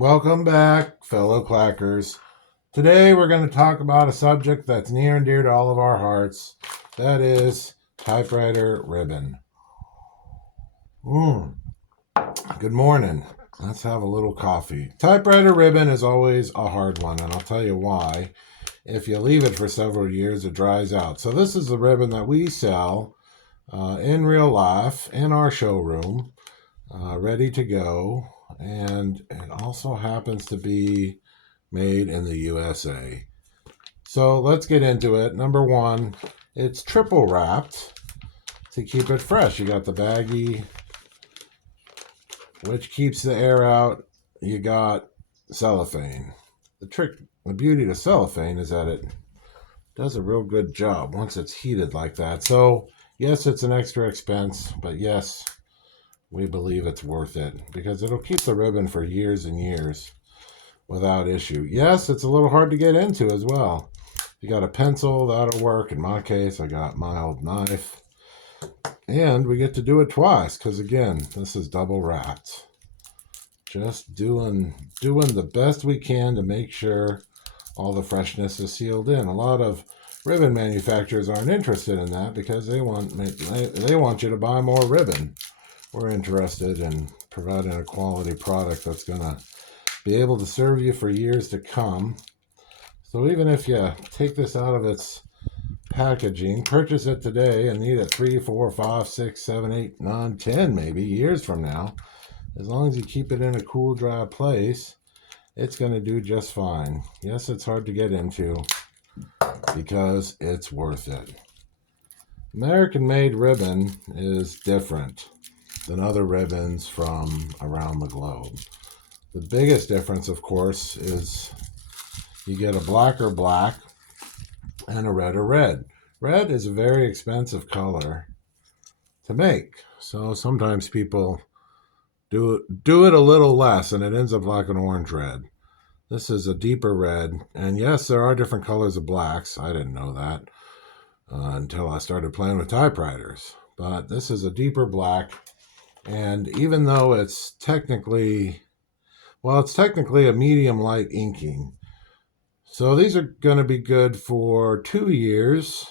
Welcome back, fellow clackers. Today we're going to talk about a subject that's near and dear to all of our hearts. That is typewriter ribbon. Good morning. Let's have a little coffee. Typewriter ribbon is always a hard one, and I'll tell you why. If you leave it for several years, it dries out. So this is the ribbon that we sell in real life in our showroom, ready to go. And it also happens to be made in the USA. So let's get into it. Number one, it's triple wrapped to keep it fresh. You got the baggie, which keeps the air out. You got cellophane. The beauty of cellophane is that it does a real good job once it's heated like that. So yes, it's an extra expense, but yes, we believe it's worth it because it'll keep the ribbon for years and years without issue. Yes, it's a little hard to get into as well. You got a pencil, that'll work. In my case, I got my old knife. And we get to do it twice because, again, this is double wrapped. Just doing the best we can to make sure all the freshness is sealed in. A lot of ribbon manufacturers aren't interested in that because they want you to buy more ribbon. We're interested in providing a quality product that's going to be able to serve you for years to come. So even if you take this out of its packaging, purchase it today and need it 3, 4, 5, 6, 7, 8, 9, 10 maybe years from now, as long as you keep it in a cool, dry place, it's going to do just fine. Yes, it's hard to get into because it's worth it. American-made ribbon is different than other ribbons from around the globe. The biggest difference, of course, is you get a blacker black and a redder red. Red is a very expensive color to make. So sometimes people do it a little less and it ends up like an orange red. This is a deeper red. And yes, there are different colors of blacks. I didn't know that until I started playing with typewriters. But this is a deeper black. And even though it's technically a medium light inking. So these are going to be good for 2 years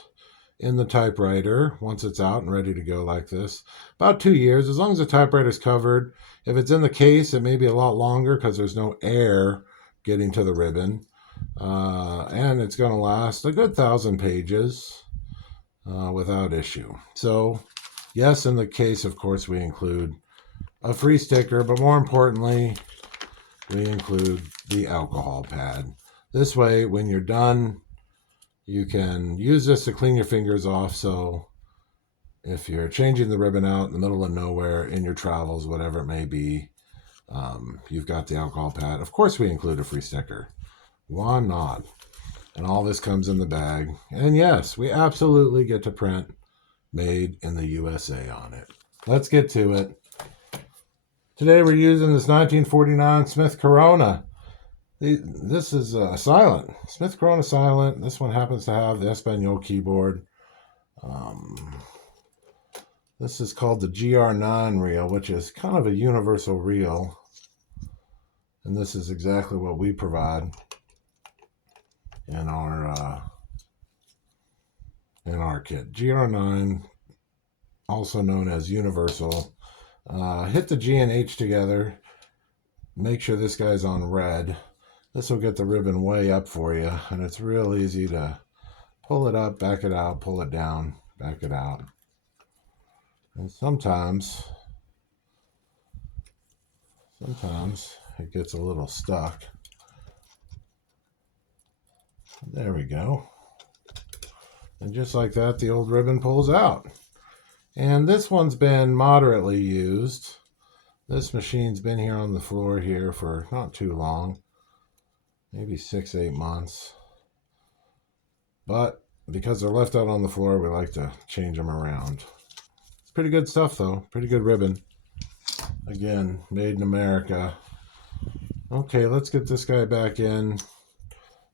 in the typewriter once it's out and ready to go like this. About 2 years, as long as the typewriter's covered. If it's in the case, it may be a lot longer because there's no air getting to the ribbon. And it's going to last a good 1,000 pages without issue. So yes, in the case, of course, we include a free sticker, but more importantly, we include the alcohol pad. This way, when you're done, you can use this to clean your fingers off. So if you're changing the ribbon out in the middle of nowhere in your travels, whatever it may be, you've got the alcohol pad. Of course, we include a free sticker. Why not? And all this comes in the bag. And yes, we absolutely get to print made in the USA on it. Let's get to it. Today we're using this 1949 Smith Corona. This is silent. Smith Corona silent. This one happens to have the Espanol keyboard. This is called the GR9 reel, which is kind of a universal reel. And this is exactly what we provide in our kit. GR9, also known as universal. Hit the G and H together. Make sure this guy's on red. This will get the ribbon way up for you, and it's real easy to pull it up, back it out, pull it down, back it out. And sometimes it gets a little stuck. There we go. And just like that, the old ribbon pulls out. And this one's been moderately used. This machine's been here on the floor here for not too long. Maybe 6, 8 months. But because they're left out on the floor, we like to change them around. It's pretty good stuff, though. Pretty good ribbon. Again, made in America. Okay, let's get this guy back in.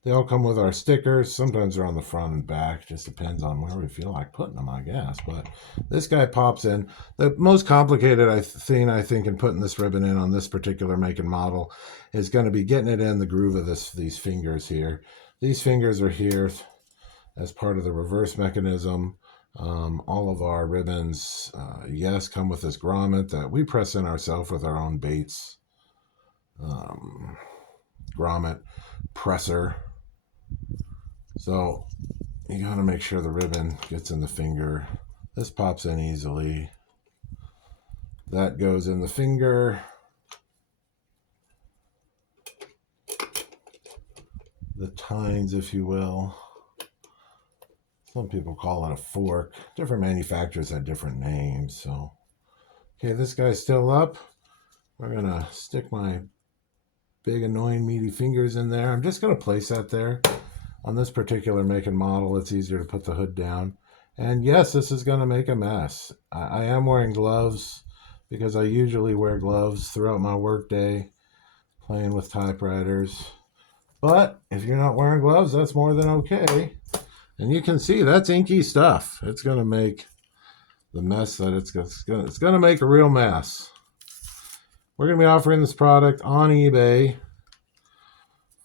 They all come with our stickers. Sometimes they're on the front and back. Just depends on where we feel like putting them, I guess. But this guy pops in. The most complicated thing, I think, in putting this ribbon in on this particular make and model is going to be getting it in the groove of these fingers here. These fingers are here as part of the reverse mechanism. All of our ribbons, yes, come with this grommet that we press in ourselves with our own Bates grommet presser. So you got to make sure the ribbon gets in the finger. This pops in easily. That goes in the finger. The tines, if you will. Some people call it a fork. Different manufacturers have different names. So, okay, this guy's still up. We're going to stick my big, annoying, meaty fingers in there. I'm just going to place that there. On this particular make and model, it's easier to put the hood down. And yes, this is going to make a mess. I am wearing gloves because I usually wear gloves throughout my work day playing with typewriters. But if you're not wearing gloves, that's more than okay. And you can see that's inky stuff. It's going to make the mess that it's going to make a real mess. We're going to be offering this product on eBay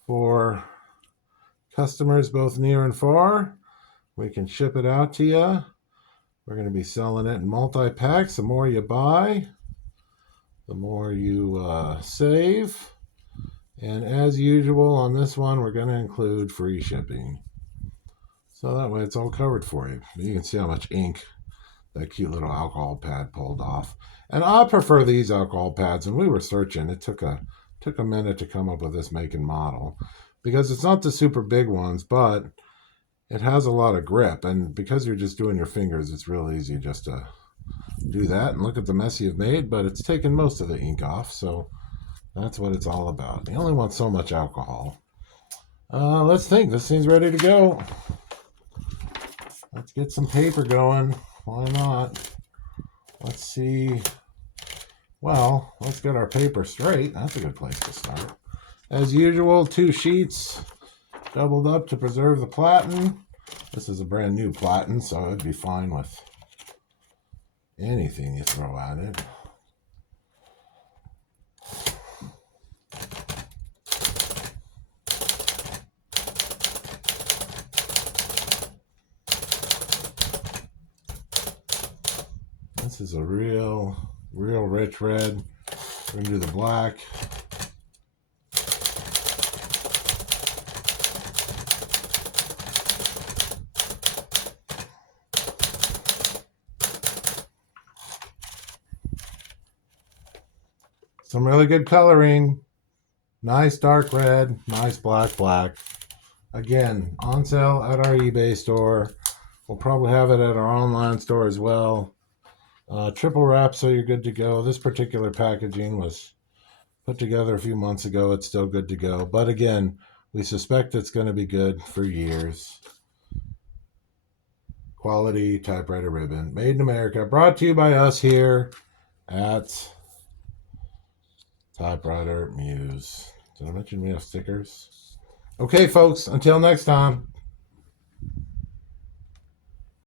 for customers both near and far. We can ship it out to you. We're going to be selling it in multi-packs. The more you buy, the more you save. And as usual on this one, we're going to include free shipping. So that way it's all covered for you. You can see how much ink that cute little alcohol pad pulled off. And I prefer these alcohol pads. When we were searching, it took a minute to come up with this make and model, because it's not the super big ones, but it has a lot of grip. And because you're just doing your fingers, it's real easy just to do that. And look at the mess you've made, but it's taken most of the ink off. So that's what it's all about. You only want so much alcohol. Let's think. This thing's ready to go. Let's get some paper going. Why not? Let's see. Well, let's get our paper straight. That's a good place to start. As usual, 2 sheets doubled up to preserve the platen. This is a brand new platen, so it'd be fine with anything you throw at it. This is a real rich red. We're going to do the black. Some really good coloring. Nice dark red, nice black. Again, on sale at our eBay store. We'll probably have it at our online store as well. Triple wrap, so you're good to go. This particular packaging was put together a few months ago. It's still good to go. But again, we suspect it's going to be good for years. Quality typewriter ribbon. Made in America. Brought to you by us here at Typewriter Muse. Did I mention we have stickers? Okay, folks, until next time.